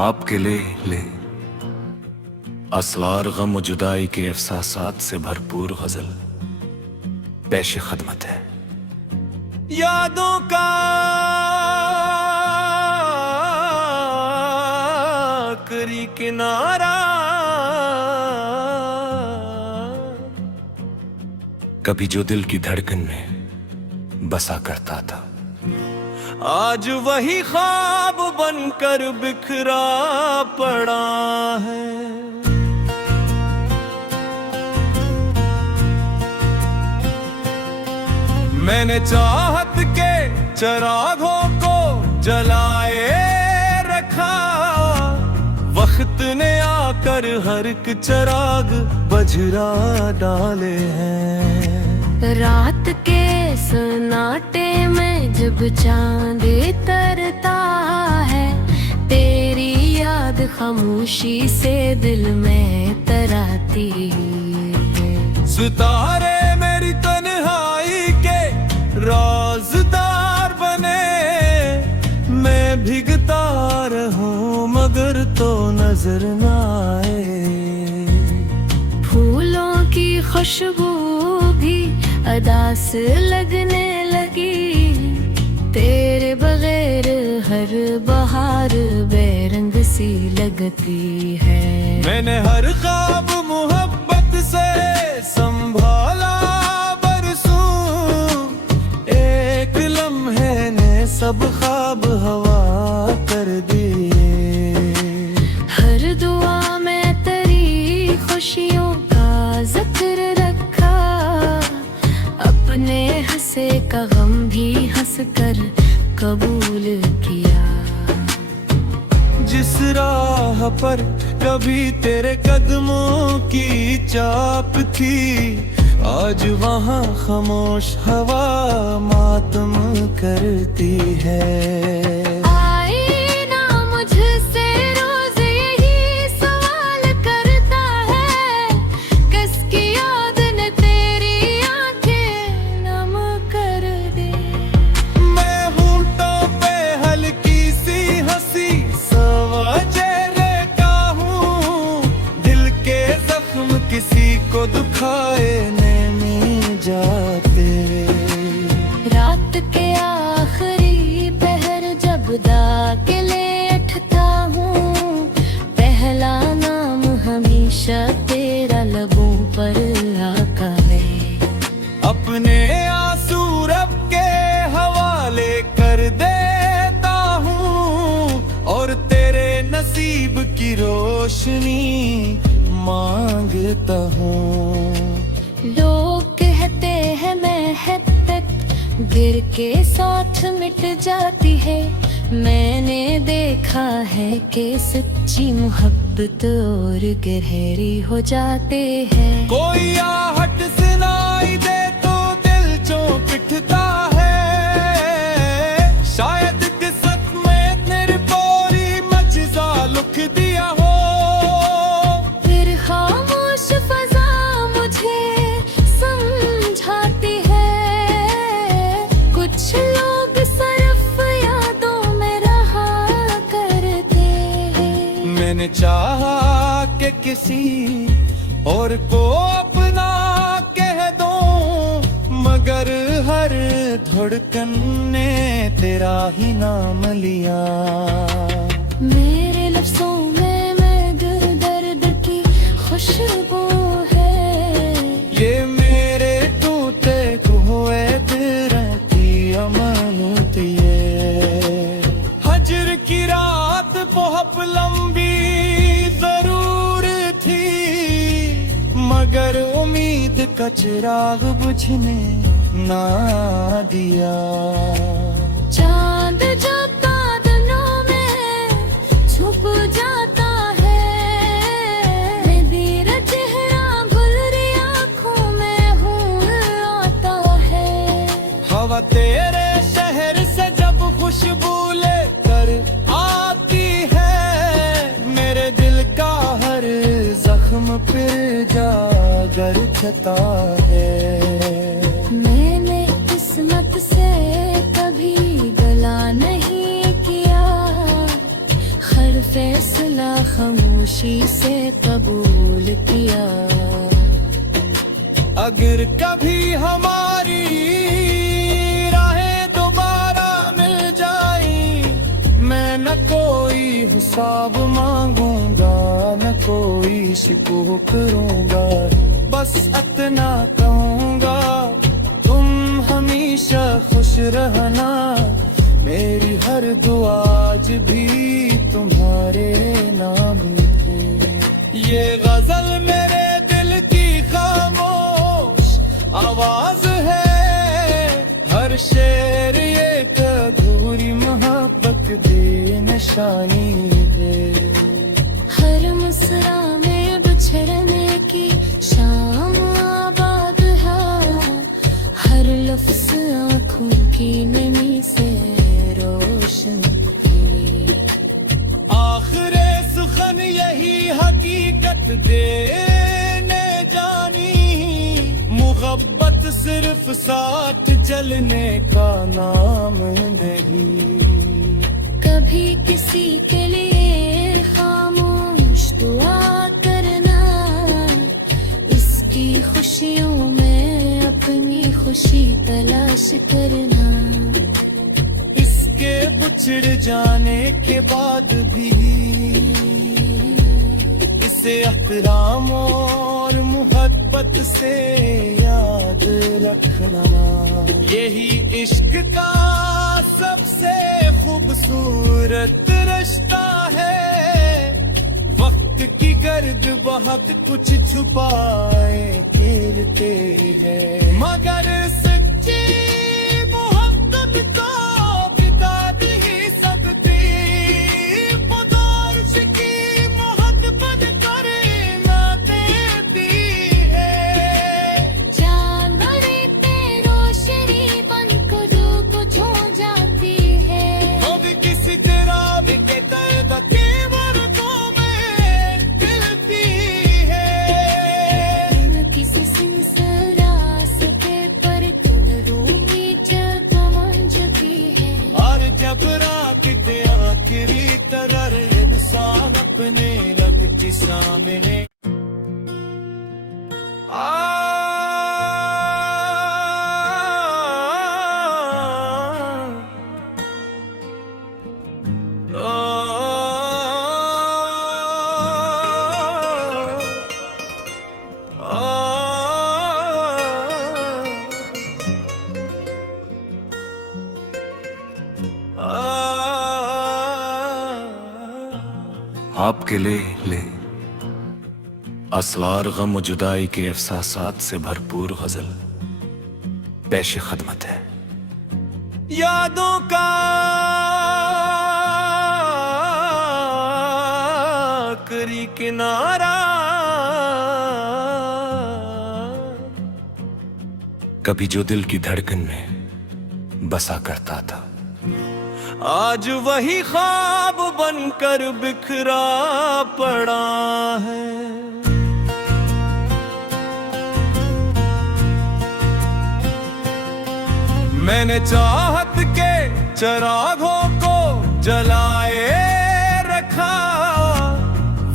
आपके लिए ले असरार गम व जुदाई के एहसासात से भरपूर गजल पेश खदमत है। यादों का आखिरी किनारा कभी जो दिल की धड़कन में बसा करता था, आज वही ख्वाब बनकर बिखरा पड़ा है। मैंने चाहत के चिरागों को जलाए रखा, वक्त ने आकर हर एक चिराग बजरा डाले हैं। रात के सन्नाटे में जब चांद तरता है, तेरी याद खामोशी से दिल में तराती है। सितारे मेरी तन्हाई के राज़दार बने, मैं भीगता रहूं मगर तो नजर न आए। फूलों की खुशबू भी अदा से लगने लगी, तेरे बगैर हर बहार बेरंग सी लगती है। मैंने हर ख्वाब मोहब्बत से संभाला बरसों, एक लम्हे ने सब ख्वाब हवा कर दिए। हर दुआ में तेरी खुशियों का जिक्र रखा, अपने हंसे का गम भी हंस कर कबूल किया। जिस राह पर कभी तेरे कदमों की चाप थी, आज वहाँ खामोश हवा मातम करती है। किसी को दुखाए नहीं जाते। रात के आखिरी पहर जब दाके लेटता हूँ, पहला नाम हमेशा तेरा लबों पर आका है। अपने आंसू रब के हवाले कर देता हूँ और तेरे नसीब की रोशनी मांगता हूँ। लोग कहते हैं महब्बत गिर के साथ मिट जाती है, मैंने देखा है कि सच्ची मोहब्बत और गहरी हो जाते हैं। कोई आहट सुनाई दे तो दिल चौंक उठता है, शायद किस्मत में तेरी पूरी मजजा लिख दिया हो। मैंने चाहा कि किसी और को अपना कह दूं, मगर हर धड़कन ने तेरा ही नाम लिया। मेरे लफ्ज़ों में दर्द की खुशबू है, ये मेरे टूटे हुए दिल की अमानत ये। हजर की रात बहुत लंबी जरूर थी, मगर उम्मीद का चिराग बुझने ना दिया। चांद जब बादलों में छुप जाता है, मेरा चेहरा भुलरी आँखों में हूँ आता है। हवा तेरे शहर से जब खुशबू लेकर आती है, मेरे दिल का हर जख्म फिर जागर उठता है। मैंने किस्मत से कभी गला नहीं किया, हर फैसला खामोशी से कबूल किया। अगर कभी हमारी राहें दोबारा मिल जाई, मैं न कोई हिसाब मांगूंगा, न कोई शिकवा करूंगा, बस इतना कहूंगा तुम हमेशा खुश रहना। मेरी हर दुआ आज भी तुम्हारे नाम लिखे। ये गजल मेरे दिल की खामोश आवाज है, हर शेर एक अधूरी मोहब्बत दे निशानी है। हर मुस्कुरा में बिछड़ने की शाम आबाद है, हर लफ्ज आँखों की नमी से रोशन की। आखिरे सुखन यही हकीकत देने जानी, मोहब्बत सिर्फ साथ चलने का नाम नहीं। कभी किसी के लिए खामोश दुआ करना, इसकी खुशियों में अपनी खुशी तलाश करना। इसके बिछड़ जाने के बाद भी इसे एहतराम और मोहब्बत से याद रखना। यही इश्क का सबसे खूबसूरत रिश्ता है। वक्त की गर्द बहुत कुछ छुपाए फिरते हैं, मगर सच्ची मोहब्बत को बिता नहीं सकती। पुदार्श की मोहब्बत करना देती है। चांदनी पे रोशनी बनकर जो कुछ हो जाती है, खुद किसी तरह के दर्द के वर्दों में दिलती है। किसी सिंसरास्ते पर रूमी जगमंजती है। और जब रात के आखिरी तरह इंसान अपने रब के सामने आपके लिए असवार गम और जुदाई के एहसासात से भरपूर गजल पेश खदमत है। यादों का आखिरी किनारा, कभी जो दिल की धड़कन में बसा करता था, आज वही ख्वाब बनकर बिखरा पड़ा है। मैंने चाहत के चरागों को जलाए रखा,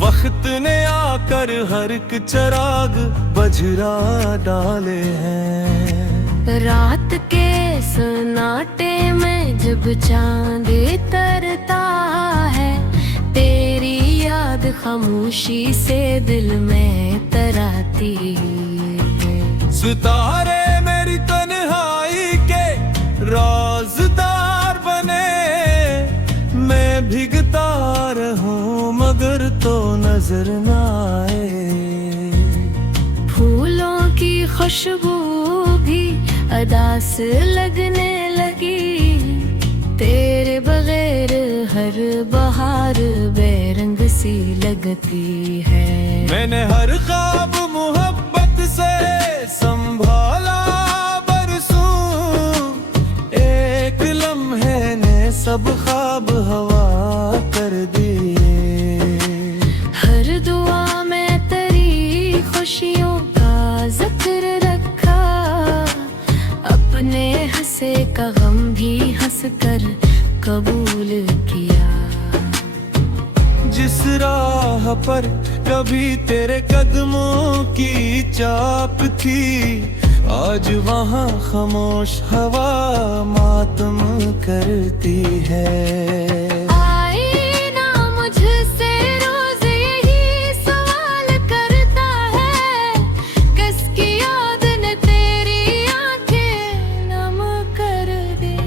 वक्त ने आकर हर एक चराग बजरा डाले हैं। रात के सन्नाटे में जब चांद तरता है, तेरी याद खामोशी से दिल में तराती है। सितारे मेरी तन्हाई के राज़दार बने, मैं भीगता रहूं मगर तो नजर न आए। फूलों की खुशबू भी अदा से लगने लगी, तेरे बगैर हर बहार बेरंग सी लगती है। मैंने हर ख्वाब मोहब्बत से संभाला बरसों, एक लम्हे ने सब ख्वाब हवा कर दिए। हर दुआ में तेरी खुशियों का जिक्र रखा, अपने हंसे का गम भी हंस कर कबूल किया। जिस राह पर कभी तेरे कदमों की चाप थी, आज वहाँ खामोश हवा मातम करती है। आईना मुझसे रोज यही सवाल करता है, किसकी याद ने तेरी आंखें नम कर दी।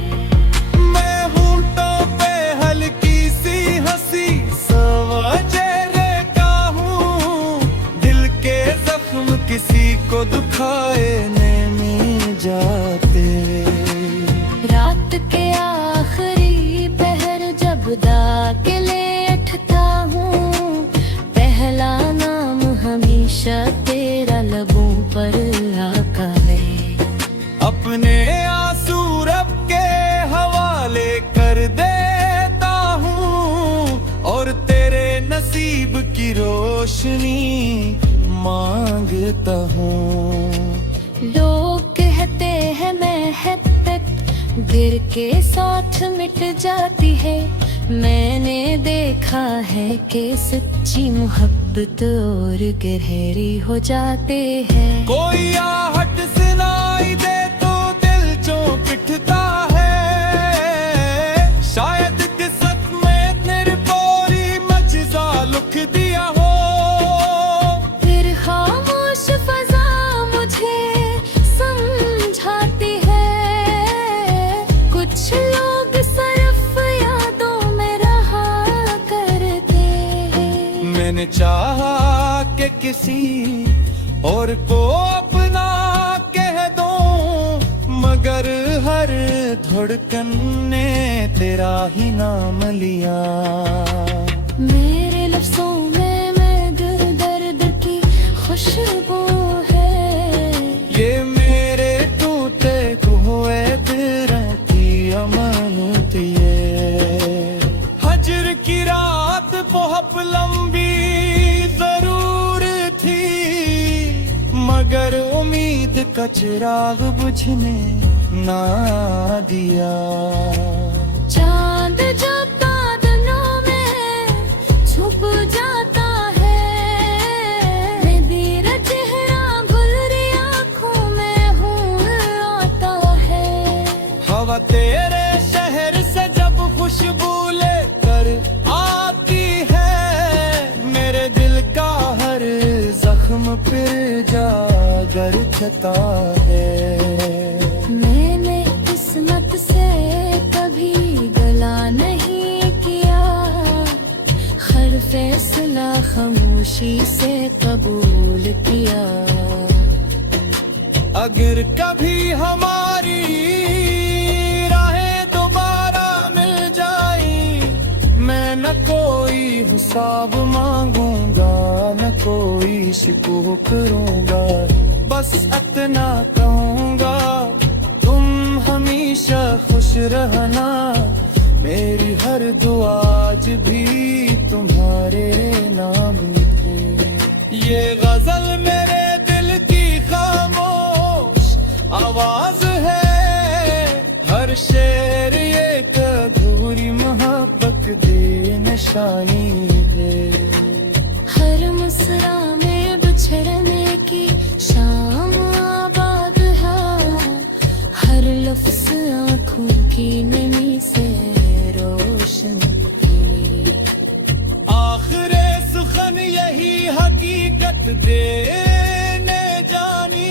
मैं होंठों पे हल्की सी हंसी सवा चेहरे का हूँ, दिल के जख्म किसी को दुखाए नहीं जाते। रात के आखिरी पहर जब दाके लेटता हूँ, पहला नाम हमेशा तेरा लबों पर आका है। अपने आंसू रब के हवाले कर देता हूँ, और तेरे नसीब की रोशनी मांगता हूँ। लोग कहते हैं महब्बत गिर के साथ मिट जाती है, मैंने देखा है कि सच्ची मोहब्बत और गहरी हो जाते हैं। कोई आहट सुनाई दे तो दिल चौंक उठता है, शायद किस्मत में तेरी पूरी मजजा लिख दिया हो। फिर खामोश फजा मुझे समझाती है, कुछ लोग सिर्फ यादों में रहा करते हैं। मैंने चाहा कि किसी और को अपना कह दूं, मगर हर धड़कन ने तेरा ही नाम लिया। मेरे लफ्ज़ों में महक दर्द की खुशबू है, ये मेरे टूटे हुए दिल की अमानत ये। हजर की रात बहुत लंबी जरूर थी, मगर उम्मीद का चिराग बुझने ना दिया। चांद जब बादलों में छुप जाता है, मेरा चेहरा भुलरी आँखों में हूँ आता है। हवा तेरे शहर से जब खुशबू लेकर आती है, मेरे दिल का हर जख्म फिर जागर उठता है। मैंने किस्मत से कभी गला नहीं किया, हर फैसला खामोशी से कबूल किया। अगर कभी हमारी राहें दोबारा मिल जाई, मैं न कोई हिसाब मांगूंगा, न कोई शिकवा करूंगा, बस इतना कहूंगा तुम हमेशा खुश रहना। मेरी हर दुआ आज भी तुम्हारे नाम लिखे। ये गजल मेरे दिल की खामोश आवाज है, हर शेर एक अधूरी मोहब्बत दे निशानी है। हर मुस्रा में बिछड़ने की शाम आबाद है, हर लफ्ज आँखों की नमी से रोशन की। आखिरे सुखन यही हकीकत देने जानी,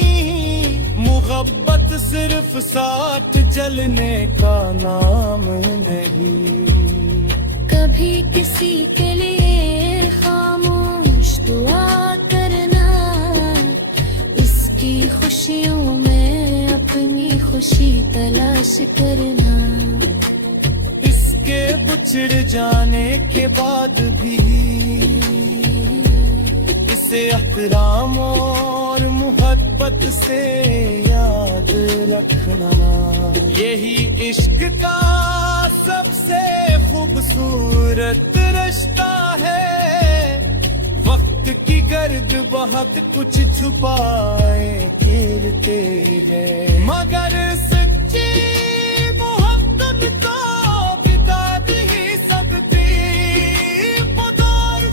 मोहब्बत सिर्फ साथ जलने का नाम नहीं। कभी किसी के लिए खामोश दुआ करना, इसकी खुशियों में अपनी खुशी तलाश करना। इसके बिछड़ जाने के बाद भी इसे एहतराम और मोहब्बत से याद रखना। यही इश्क का सबसे खूबसूरत रिश्ता है। वक्त की गर्द बहुत कुछ छुपाए खेलते हैं, मगर सच्ची मोहब्बत को बिता ही सकती। पुकार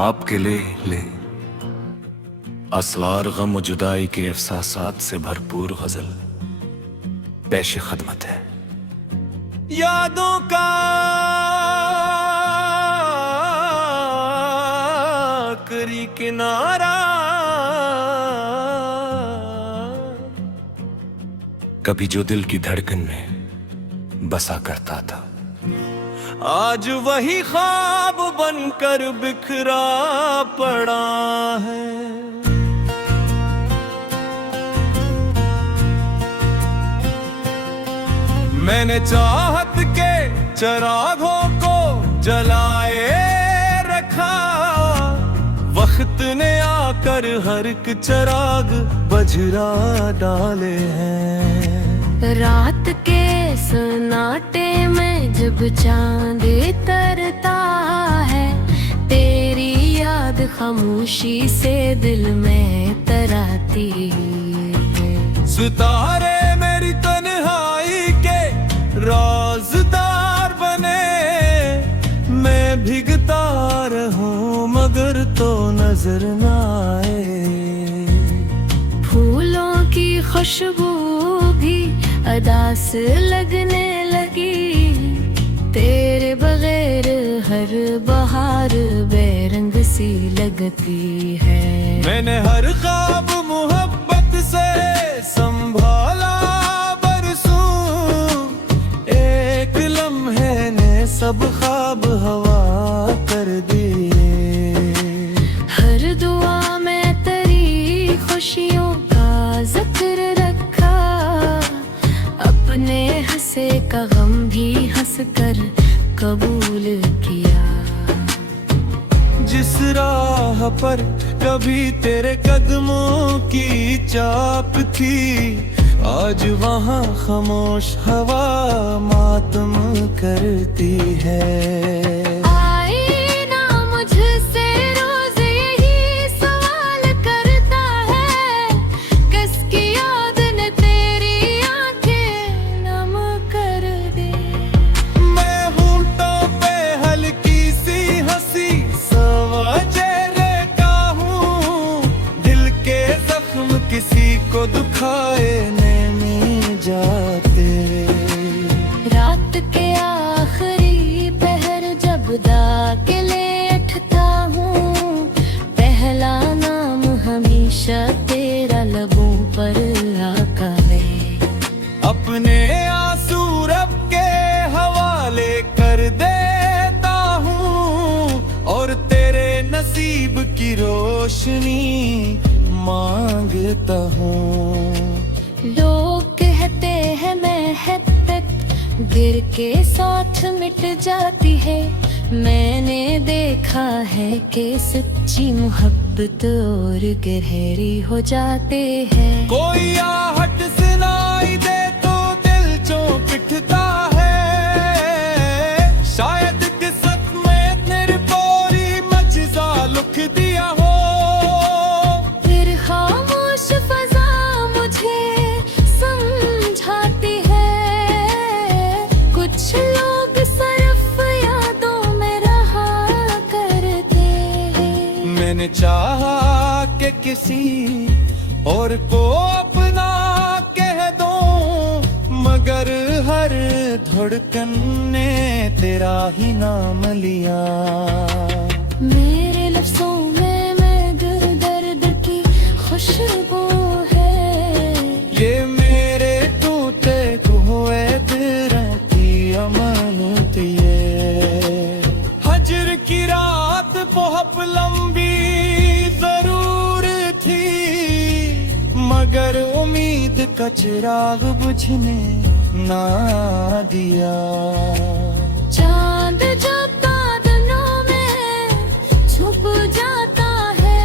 आपके लिए ले असरार गम और जुदाई के एहसासात से भरपूर गजल पेश खदमत है। यादों का आखिरी किनारा, कभी जो दिल की धड़कन में बसा करता था, आज वही ख्वाब बनकर बिखरा पड़ा है। मैंने चाहत के चिरागों को जलाए रखा, वक्त ने आकर हर एक चिराग बजरा डाले हैं। रात के सन्नाटे में जब चांद तरता है, तेरी याद खामोशी से दिल में तराती है। सितारे मेरी तन्हाई के राज़दार बने, मैं भीगता रहूं मगर तो नजर न आए। फूलों की खुशबू भी अदा से लगने लगी, तेरे बगैर हर बहार बेरंग सी लगती है। मैंने हर ख्वाब मोहब्बत से संभाला बरसों, एक लम्हे ने सब ख्वाब हवा कर दिए। हर दुआ में तेरी खुशियों का जिक्र रखा, अपने हंसे का गम भी हंस कर कबूल किया। जिस राह पर कभी तेरे कदमों की चाप थी, आज वहाँ खामोश हवा मातम करती है। आईना मुझसे रोज यही सवाल करता है, किसकी याद ने तेरी आंखें नम कर दी। मैं होंठों पे हल्की सी हंसी सवा चेहरे का हूँ, दिल के जख्म किसी को दुखाए नहीं जाते। रात के आखिरी पहर जब दाके लेटता हूँ, पहला नाम हमेशा तेरा लबों पर आका है। अपने आंसू रब के हवाले कर देता हूँ, और तेरे नसीब की रोशनी मांगता हूँ। लोग कहते हैं मोहब्बत गिर के साथ मिट जाती है, मैंने देखा है कि सच्ची मोहब्बत और गहरी हो जाते हैं। कोई आहट सुनाई दे तो दिल चौंक उठता है, शायद किस्मत में तेरी पूरी मजजा लिख दिया हो। फिर खामोश फजा मुझे समझाती है, कुछ लोग सिर्फ यादों में रहा करते हैं। मैंने चाहा कि किसी और को अपना कह दूं, मगर हर धड़कन ने तेरा ही नाम लिया। मेरे लफ्ज़ों में मगर दर्द की खुशबू है, ये मेरे टूटे हुए दिल की अमानत ये। हजर की रात बहुत लंबी जरूर थी, मगर उम्मीद का चिराग बुझने ना दिया। चांद जब बादलों में छुप जाता है,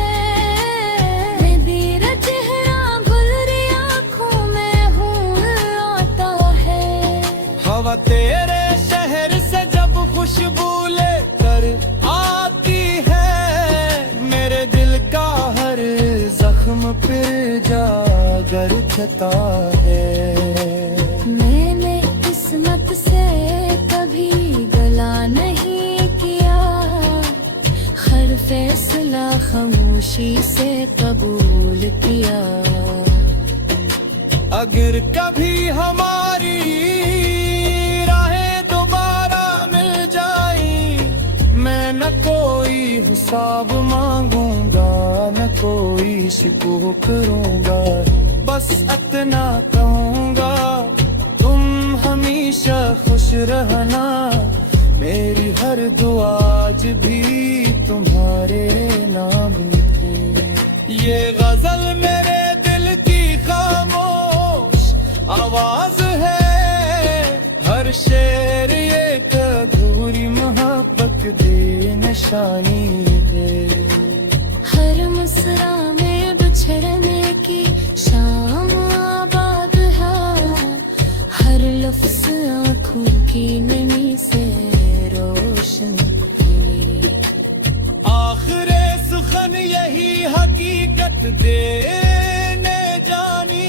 मेरा चेहरा गुलरी आँखों में हूँ आता है। हवा तेरे शहर से जब खुशबू लेकर आती है, मेरे दिल का हर जख्म फिर जागर उठता है। मैंने किस्मत से कभी गला नहीं किया, हर फैसले खामोशी से कबूल किया। अगर कभी हमारी राहें दोबारा मिल जाई, मैं न कोई हिसाब मांगूंगा, न कोई शिकवा करूंगा, बस इतना कहूंगा तुम हमेशा खुश रहना। मेरी हर दुआ आज भी तुम्हारे नाम लिखे। ये गजल मेरे दिल की खामोश आवाज है, हर शेर एक अधूरी मोहब्बत दे निशानी दे। हर मुस्रा में बिछड़ने की शाम आबाद है, हर लफ्ज आँखों की नमी से रोशन हुई। आखिरे सुखन यही हकीकत देने जानी,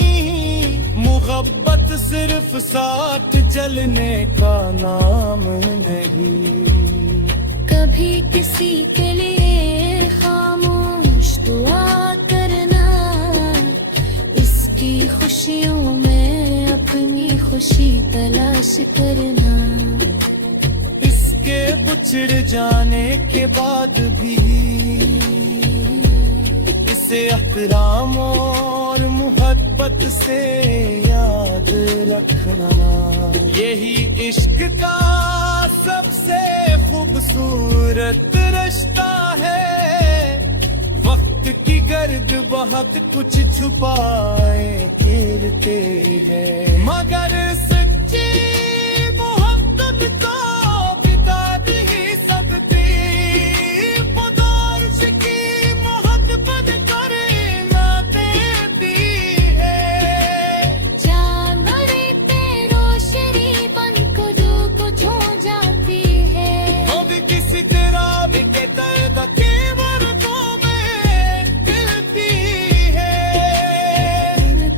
मोहब्बत सिर्फ साथ चलने का नाम नहीं। कभी किसी के लिए खामोश दुआ करना, इसकी खुशियों में अपनी खुशी तलाश करना। इसके बिछड़ जाने के बाद भी इसे एहतराम और मोहब्बत से याद रखना। यही इश्क का सबसे खूबसूरत रिश्ता है। वक्त की गर्द बहुत कुछ छुपाए फिरते हैं, मगर सच्ची मोहब्बत को बिता नहीं सकती। पुदार्श की मोहब्बत करना देती है। जानवरे पे रोशनी बनकर जो कुछ हो जाती है, वो भी किसी तरह भी के दर्द के वर्गों में खिलती है।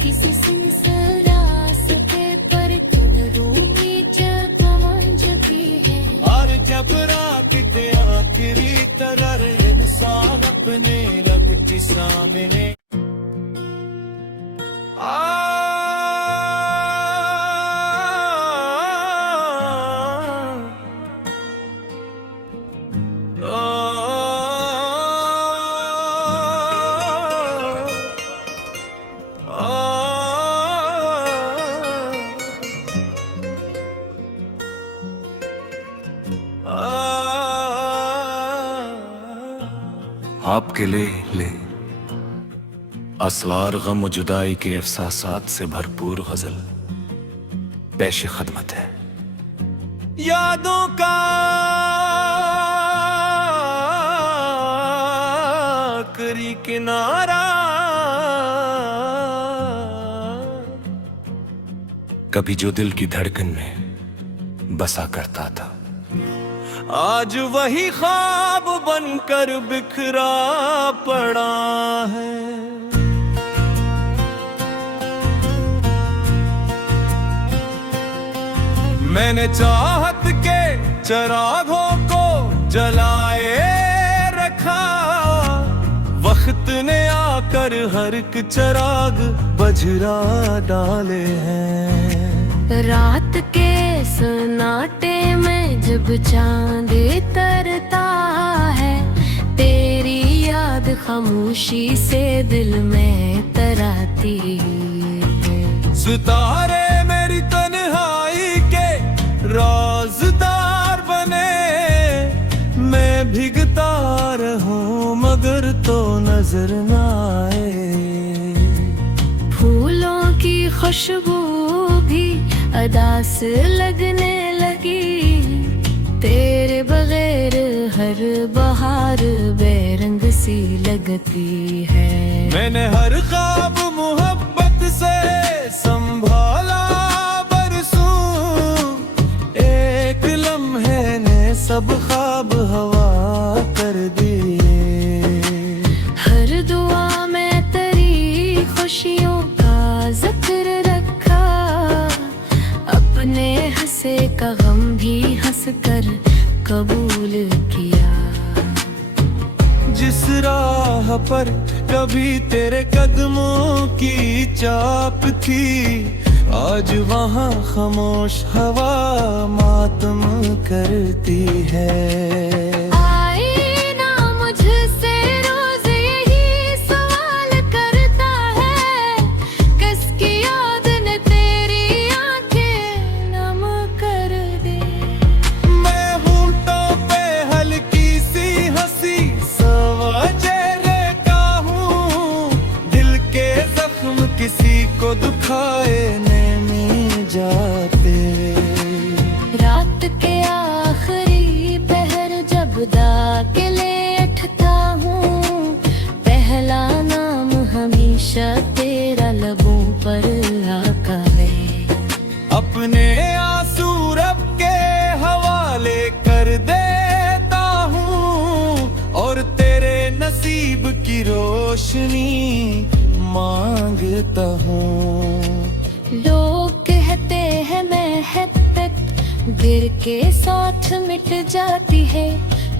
किसी सिंसियर रास्ते पर रूमी जब मंजती है। और जब रात के आखिरी तरह इंसान अपने रब के सामने आपके लिए असरार गम और जुदाई के एहसासात से भरपूर गजल पेश खदमत है। यादों का आखिरी किनारा, कभी जो दिल की धड़कन में बसा करता था, आज वही ख्वाब बनकर बिखरा पड़ा है। मैंने चाहत के चरागों को जलाए रखा, वक्त ने आकर हर एक चराग बजरा डाले हैं। रात के सन्नाटे में जब चांद तरता है, तेरी याद खामोशी से दिल में तराती है। सितारे मेरी तन्हाई के राज़दार बने, मैं भीगता रहूं मगर तो नजर न आए। फूलों की खुशबू भी अदा से लगने लगी, तेरे बगैर हर बहार बेरंग सी लगती है। मैंने हर ख्वाब मोहब्बत से संभाला बरसों, एक लम्हे ने सब ख्वाब हवा कर दिए। हर दुआ में तेरी खुशियों का जिक्र रखा, अपने हंसे का गम भी हंस कर कबूल किया। जिस राह पर कभी तेरे कदमों की चाप थी, आज वहाँ खामोश हवा मातम करती है। आईना मुझसे रोज यही सवाल करता है, किसकी याद ने तेरी आंखें नम कर दी। मैं होंठों पे हल्की सी हंसी, सवा चेहरे का हूँ, दिल के जख्म किसी को दुखाए नहीं जाते। रात के आखिरी पहर जब दाके लेटता हूँ, पहला नाम हमेशा तेरा लबों पर आका है। अपने आंसू रब के हवाले कर देता हूँ, और तेरे नसीब की रोशनी मांगता हूँ। लोग कहते हैं महब्बत गिर के साथ मिट जाती है,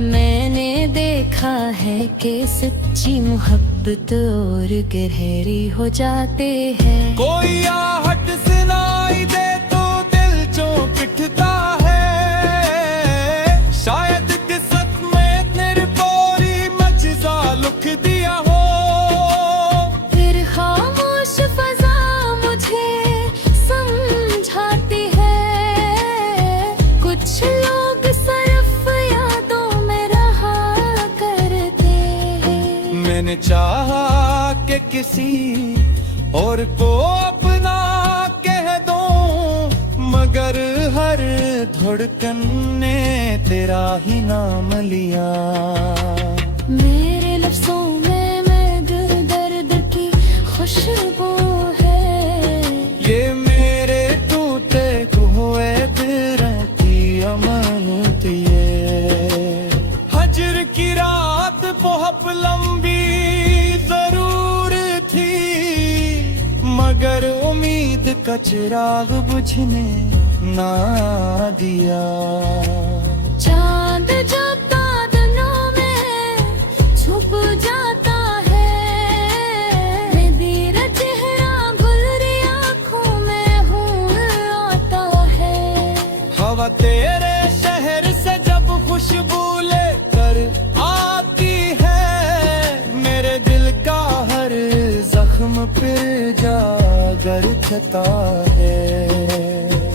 मैंने देखा है कि सच्ची मोहब्बत और गहरी हो जाते हैं। कोई आहट सुनाई दे तो दिल चौंक उठता है, शायद किस्मत में तेरी पूरी मजजा लिख दिया हो। फिर खामोश फजा मुझे समझाती है, कुछ लोग सिर्फ यादों में रहा करते हैं। मैंने चाहा कि किसी और को अपना कह दूं, मगर हर धड़कन ने तेरा ही नाम लिया। मेरे लफ्ज़ों में दर्द की खुशबू है, ये मेरे टूटे हुए दिल की अमानत ये। हजर की रात बहुत लंबी जरूर थी, मगर उम्मीद का चिराग बुझने ना दिया। चांद जब बादलों में छुप जाता है, मेरा चेहरा गुलरी आँखों में हूँ आता है। हवा तेरे शहर से जब खुशबू लेकर आती है, मेरे दिल का हर जख्म फिर जागर उठता है।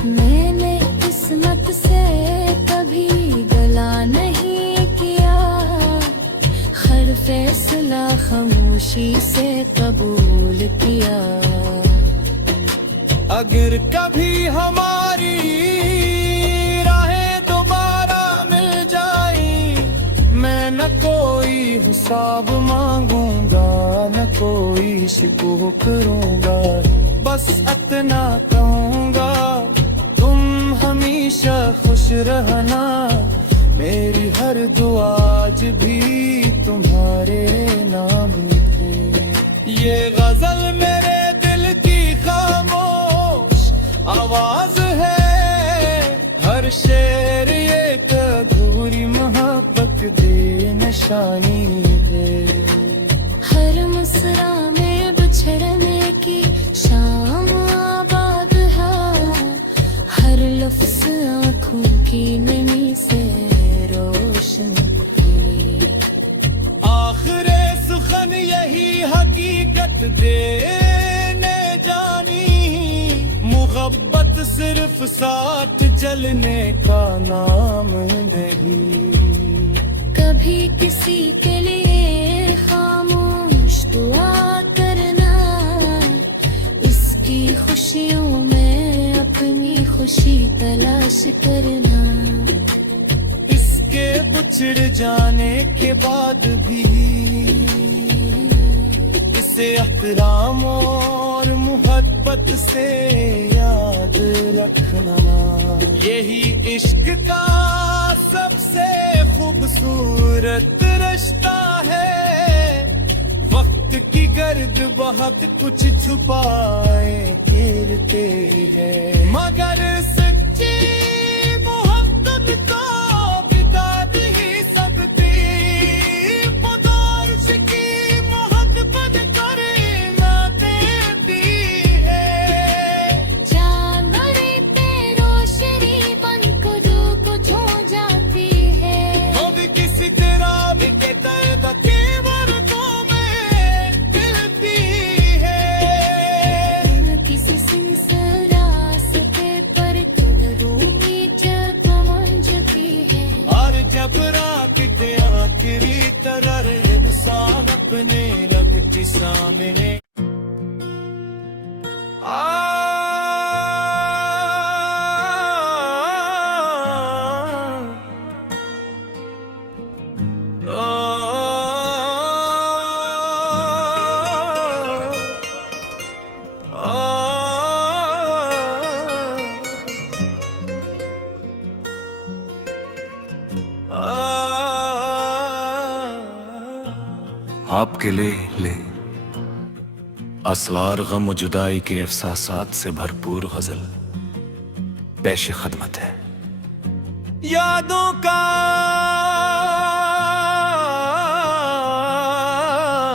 मैंने किस्मत से कभी गला नहीं किया, हर फैसला खामोशी से कबूल किया। अगर कभी हमारी राहें दोबारा मिल जाई, मैं न कोई हिसाब मांगूंगा, न कोई शिकवा करूंगा, बस इतना कहूंगा तुम हमेशा खुश रहना। मेरी हर दुआ आज भी तुम्हारे नाम लिखे। ये गजल मेरे दिल की खामोश आवाज है, हर शेर एक अधूरी मोहब्बत दे निशानी है। हर मुस्रा में बिछड़ने की शाम आबाद है, हर लफ्ज आँखों की नमी से रोशन की। आखिरे सुखन यही हकीकत देने जानी, मोहब्बत सिर्फ साथ चलने का नाम नहीं। कभी किसी के लिए खामोश दुआ करना, इसकी खुशियों में अपनी खुशी तलाश करना। इसके बिछड़ जाने के बाद भी इसे एहतराम और मोहब्बत से याद रखना। यही इश्क का सबसे खूबसूरत रिश्ता है। वक्त की गर्द बहुत कुछ छुपाए फिरते हैं, मगर सच्ची मोहब्बत को बिगा नहीं सकती। वो दौर आपके लिए ले असरार गम और जुदाई के एहसासात से भरपूर गजल पेश खदमत है। यादों का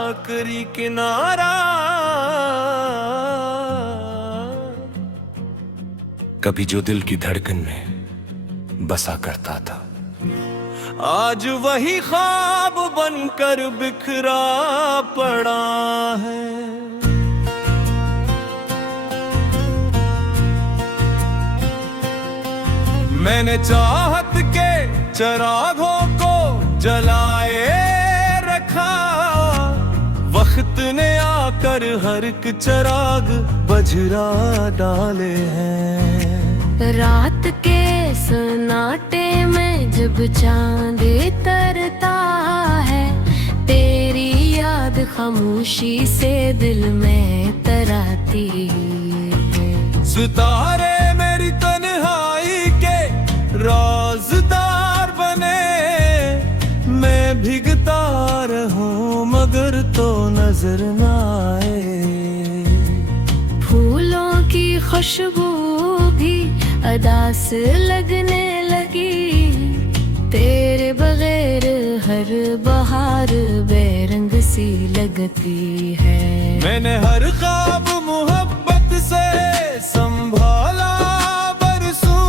आखिरी किनारा, कभी जो दिल की धड़कन में बसा करता था, आज वही ख्वाब बनकर बिखरा पड़ा है। मैंने चाहत के चिरागों को जलाए रखा, वक्त ने आकर हर एक चिराग बजरा डाले हैं। रात के सन्नाटे में जब चांद तरता है, तेरी याद खामोशी से दिल में तराती है। सितारे मेरी तन्हाई के राज़दार बने, मैं भीगता रहूं मगर तो नजर न आए। फूलों की खुशबू भी अदा से लगने लगी, तेरे बगैर हर बहार बेरंग सी लगती है। मैंने हर ख्वाब मोहब्बत से संभाला बरसों,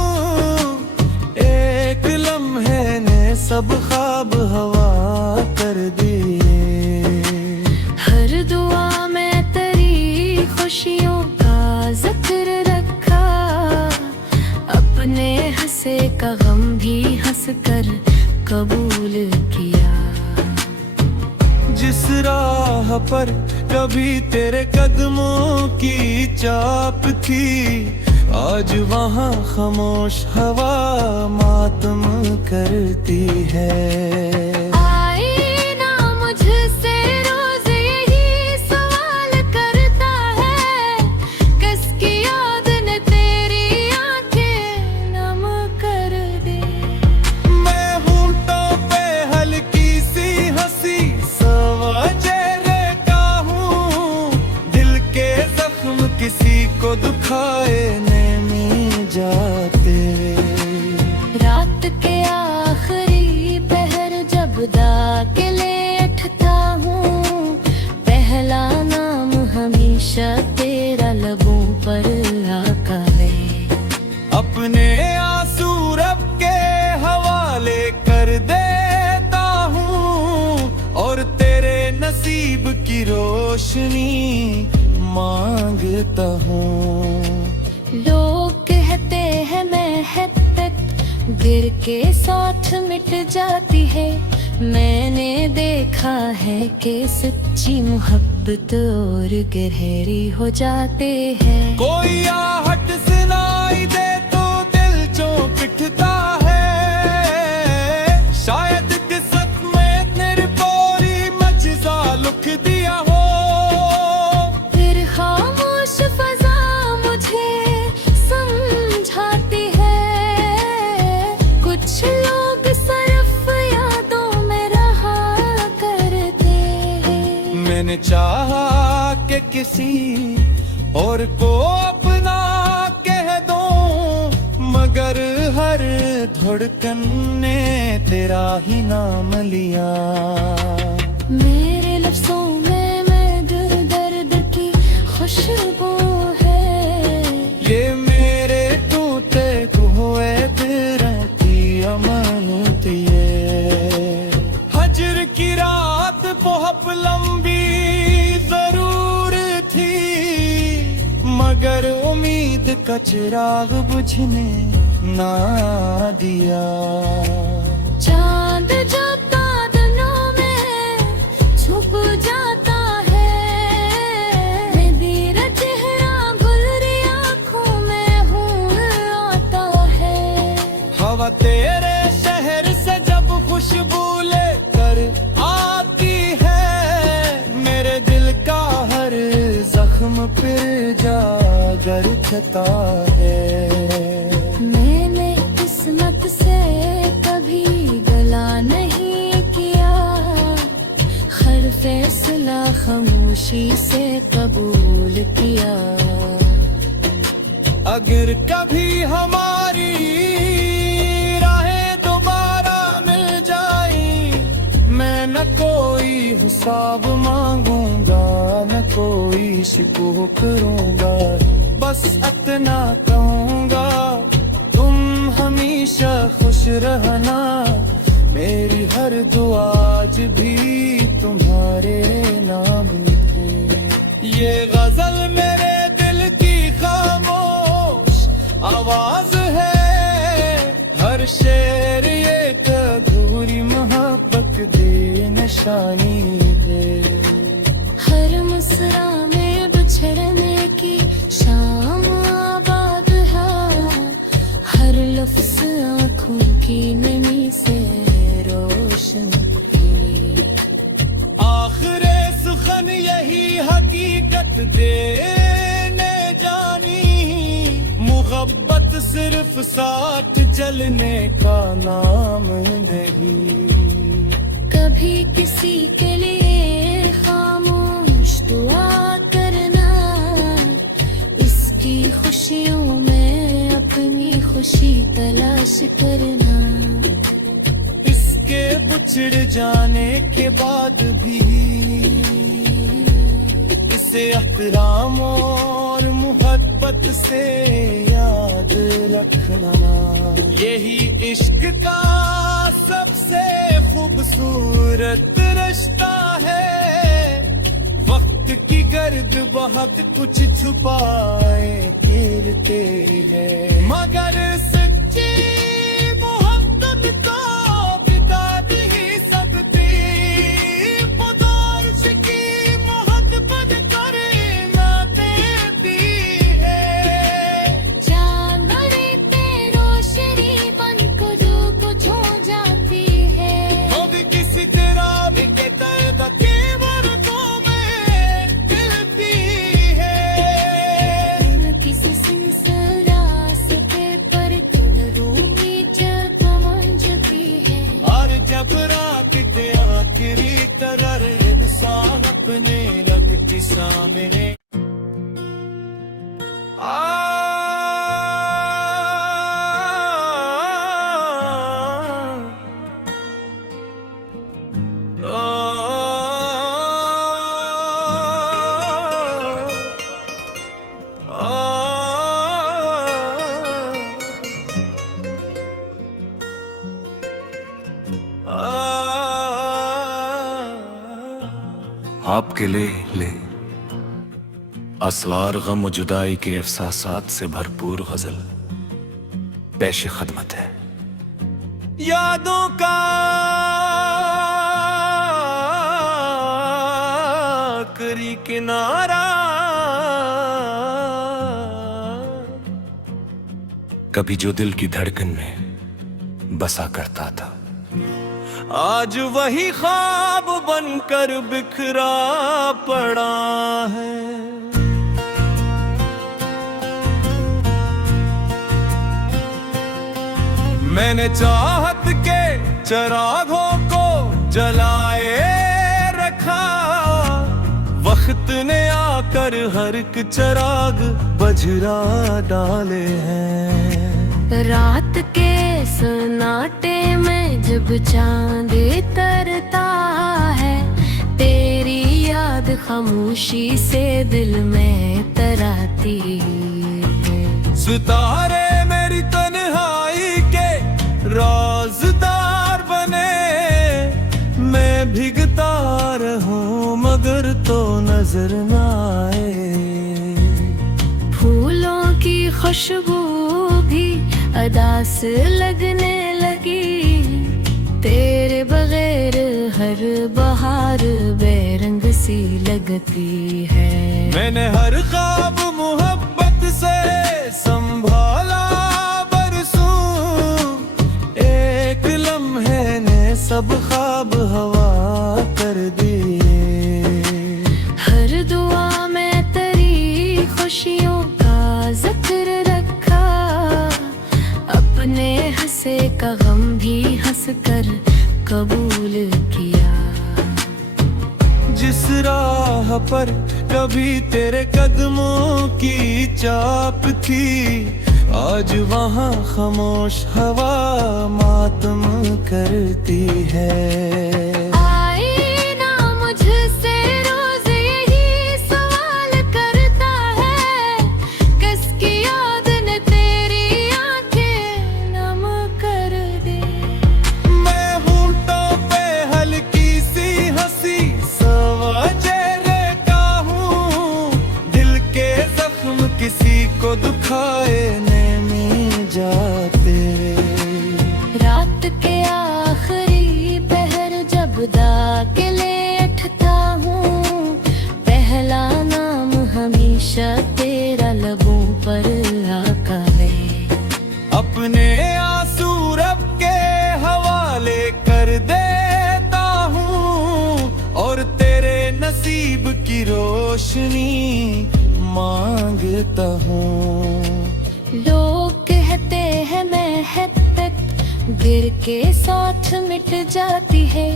एक लम्हे ने सब ख्वाब हवा कर दिए। हर दुआ में तेरी खुशियों का जिक्र रखा, अपने हंसे का गम भी हंस कर कबूल किया। जिस राह पर कभी तेरे कदमों की चाप थी, आज वहाँ खामोश हवा मातम करती है। आईना मुझसे रोज यही सवाल करता है, किसकी याद ने तेरी आंखें नम कर दी। मैं होंठों पे हल्की सी हंसी सवा चेहरे का हूँ, दिल के जख्म किसी को दुखाए नहीं जाते। रात के आखिरी पहर जब दाके लेटता हूँ, पहला नाम हमेशा तेरा लबों पर आका है। अपने आंसू रब के हवाले कर देता हूँ, और तेरे नसीब की रोशनी मांगता हूँ। लोग कहते हैं महब्बत गिर के साथ मिट जाती है, मैंने देखा है कि सच्ची मोहब्बत और गहरी हो जाते हैं। कोई आहट सुनाई दे तो दिल चौंक उठता है, शायद किस्मत में तेरी पूरी मजजा लिख दिया हो। फिर खामोश फजा मुझे समझाती है, कुछ लोग सिर्फ यादों में रहा करते हैं। मैंने चाहा कि किसी और को अपना कह दूं, मगर हर धड़कन ने तेरा ही नाम लिया। मेरे लफ्ज़ों में मैं दर्द की खुशबू है, ये मेरे टूटे हुए दिल की अमानत ये। हजर की रात बहुत लंबी जरूर थी, मगर उम्मीद का चिराग बुझने ना दिया। चांद जब बादलों में छुप जाता है, मेरा चेहरा गुलरी आँखों में हूँ आता है। हवा तेरे शहर से जब खुशबू लेकर आती है, मेरे दिल का हर जख्म फिर जागर उठता है। मैंने किस्मत से कभी गला नहीं किया, हर फैसले खामोशी से कबूल किया। अगर कभी हमारी राहें दोबारा मिल जाई, मैं न कोई हिसाब मांगूंगा, न कोई शिकवा करूंगा, बस इतना कहूंगा तुम हमेशा खुश रहना। मेरी हर दुआ आज भी तुम्हारे नाम लिखे। ये गजल मेरे दिल की खामोश आवाज है, हर शेर एक अधूरी मोहब्बत दे निशानी दे। हर मुस्रा में बिछड़ने की शाम आबाद है, हर लफ्ज आँखों की नमी से रोशन की। आखिरे सुखन यही हकीकत देने जानी, मोहब्बत सिर्फ साथ चलने का नाम नहीं। कभी किसी के लिए खामोश दुआ करना, इसकी खुशियों में अपनी खुशी तलाश करना। इसके बिछड़ जाने के बाद भी इसे एहतराम और मोहब्बत से याद रखना। यही इश्क का सबसे खूबसूरत रिश्ता है। वक्त की गर्द बहुत कुछ छुपाए फिरते हैं, मगर सच्ची मोहब्बत को बिता नहीं सकती। पुदार्श की मोहब्बत करना देती है। जानवरे ते रोशनी बन को जो कुछ हो जाती है। वो भी किसी तरह भी के दर्द के वर्गों में दिलती है। किसी सिंसियर रास्ते पर तुम रूमी जब मंजती है। और जब रात के आखिरी तरह इंसान अपने रब के सामने आपके लिए असरार गम और जुदाई के एहसासात से भरपूर गजल पेश खदमत है। यादों का आखिरी किनारा, कभी जो दिल की धड़कन में बसा करता था, आज वही ख्वाब बनकर बिखरा पड़ा है। मैंने चाहत के चिरागों को जलाए रखा, वक्त ने आकर हर एक चिराग बजरा डाले हैं। रात के सन्नाटे में जब चांद तरता है, तेरी याद खामोशी से दिल में तराती है। सितारे मेरी तन्हाई के राज़दार बने, मैं भीगता रहूं मगर तो नजर न आए। फूलों की खुशबू भी अदा से लगने लगी, तेरे बगैर हर बहार बेरंग सी लगती है। मैंने हर ख्वाब मोहब्बत से संभाला बरसों, एक लम्हे ने सब ख्वाब हवा कर दिए। हर दुआ में तेरी खुशियों का जिक्र रखा, अपने हंसे का गम भी हंस कर कबूल किया। जिस राह पर कभी तेरे कदमों की चाप थी, आज वहाँ खामोश हवा मातम करती है। आईना मुझसे रोज यही सवाल करता है, किसकी याद ने तेरी आंखें नम कर दी। मैं होंठों पे हल्की सी हंसी सवा चेहरे का हूँ, दिल के जख्म किसी को दुखाए नहीं जाते। रात के आखिरी पहर जब दाके लेटता हूँ, पहला नाम हमेशा तेरा लबों पर आका है। अपने आंसू रब के हवाले कर देता हूँ, और तेरे नसीब की रोशनी मांगता हूँ। लोग कहते हैं महब्बत गिर के साथ मिट जाती है,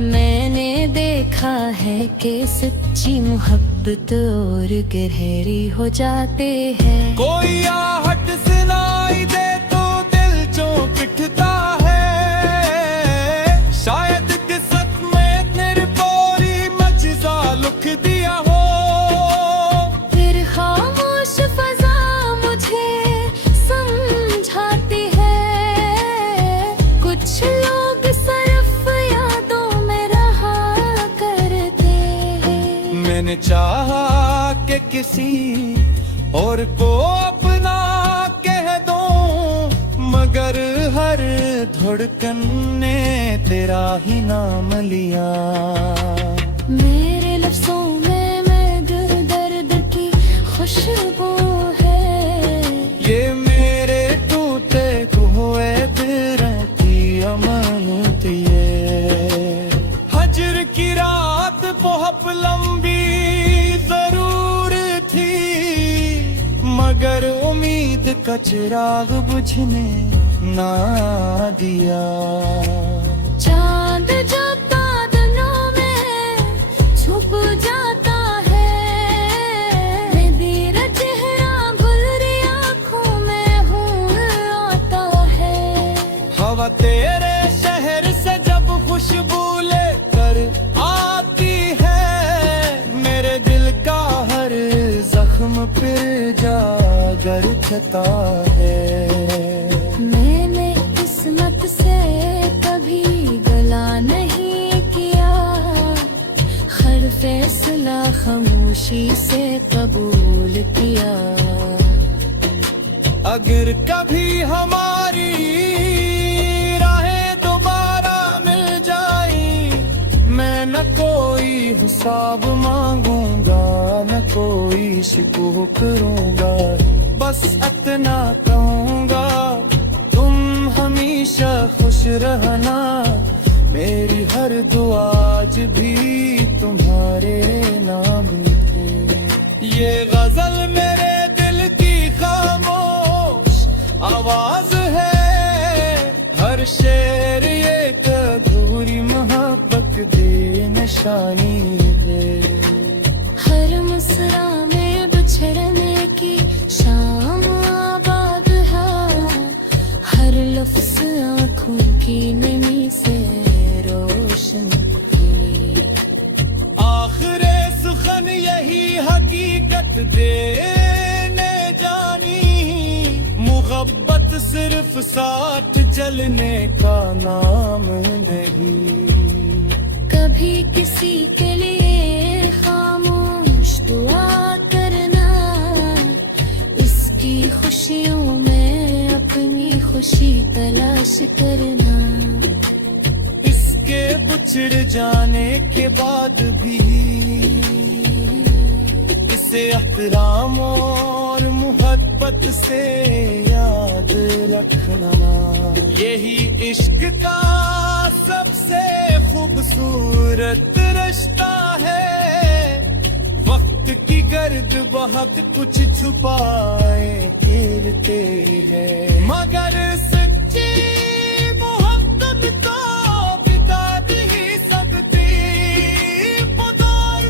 मैंने देखा है कि सच्ची मोहब्बत और गहरी हो जाते हैं। कोई आहट सुनाई दे तो दिल चौंक उठता है, शायद किस्मत में तेरी पूरी मजजा लिख दिया हो। फिर खामोश फजा मुझे समझाती है, कुछ लोग सिर्फ यादों में रहा करते हैं। मैंने चाहा कि किसी और को अपना कह दूं, मगर हर धड़कन ने तेरा ही नाम लिया। मेरे लफ्ज़ों में दर्द की खुशबू है, ये मेरे टूटे हुए दिल की अमानत ये। हजर की रात बहुत लंबी जरूर थी, मगर उम्मीद का चिराग बुझने ना दिया। चांद जब बादलों में छुप जाता है, मेरा चेहरा भुलरी आँखों में हूँ आता है। हवा तेरे शहर से जब खुशबू लेकर आती है, मेरे दिल का हर जख्म फिर जागर उठता है। मैंने किस्मत से कभी गला नहीं किया, हर फैसला खामोशी से कबूल किया। अगर कभी हमारी राहें दोबारा मिल जाई, मैं न कोई हिसाब मांगूंगा, न कोई शिकवा करूंगा, बस इतना कहूंगा तुम हमेशा खुश रहना। मेरी हर दुआ आज भी तुम्हारे नाम लिखे। ये गजल मेरे दिल की खामोश आवाज है, हर शेर एक अधूरी मोहब्बत दे निशानी है। हर मुस्रा में बिछड़ने की शाम आबाद है, हर लफ्ज आँखों की नमी से रोशन की। आखिरे सुखन यही हकीकत देने जानी, मोहब्बत सिर्फ साथ चलने का नाम नहीं। कभी किसी के लिए खामोश दुआ करना, इसकी खुशियों में अपनी खुशी तलाश करना। इसके बिछड़ जाने के बाद भी इसे एहतराम और मोहब्बत से याद रखना। यही इश्क का सबसे खूबसूरत रिश्ता है। वक्त की गर्द बहुत कुछ छुपाए फिरते हैं, मगर सच्ची मोहब्बत को बिता नहीं सकती। पुकार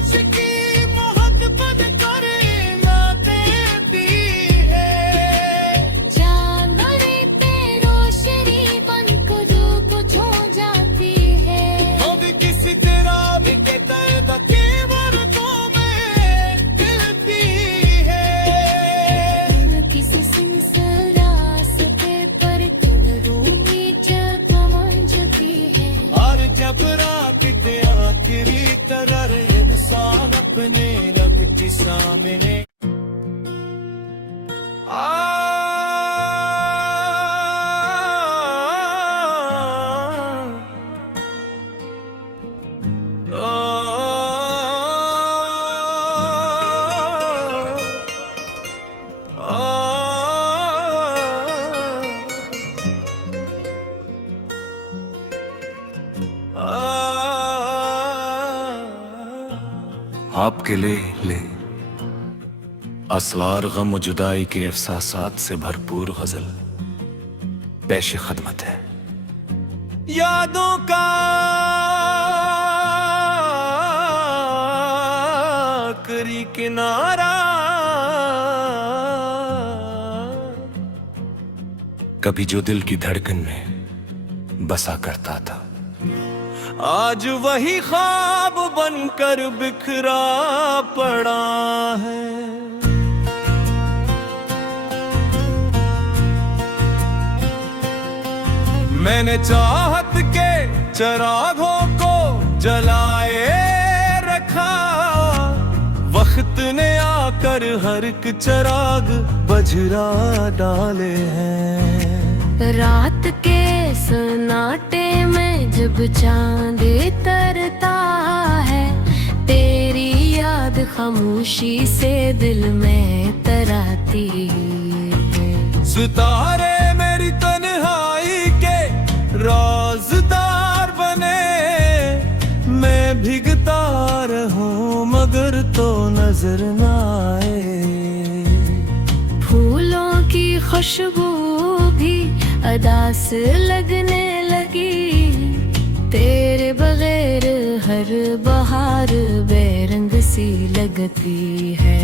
आपके लिए ले असरार गम और जुदाई के एहसासात से भरपूर गजल पेश खदमत है। यादों का आखिरी किनारा, कभी जो दिल की धड़कन में बसा करता था, आज वही ख्वाब बनकर बिखरा पड़ा है। मैंने चाहत के चिरागों को जलाए रखा, वक्त ने आकर हर एक चिराग बजरा डाले हैं। रात के सन्नाटे में जब चांद तरता है, तेरी याद खामोशी से दिल में तराती है। सितारे मेरी तन्हाई के राज़दार बने, मैं भीगता रहूं मगर तो नजर न आए। फूलों की खुशबू भी अदा से लगने लगी, तेरे बगैर हर बहार बेरंग सी लगती है।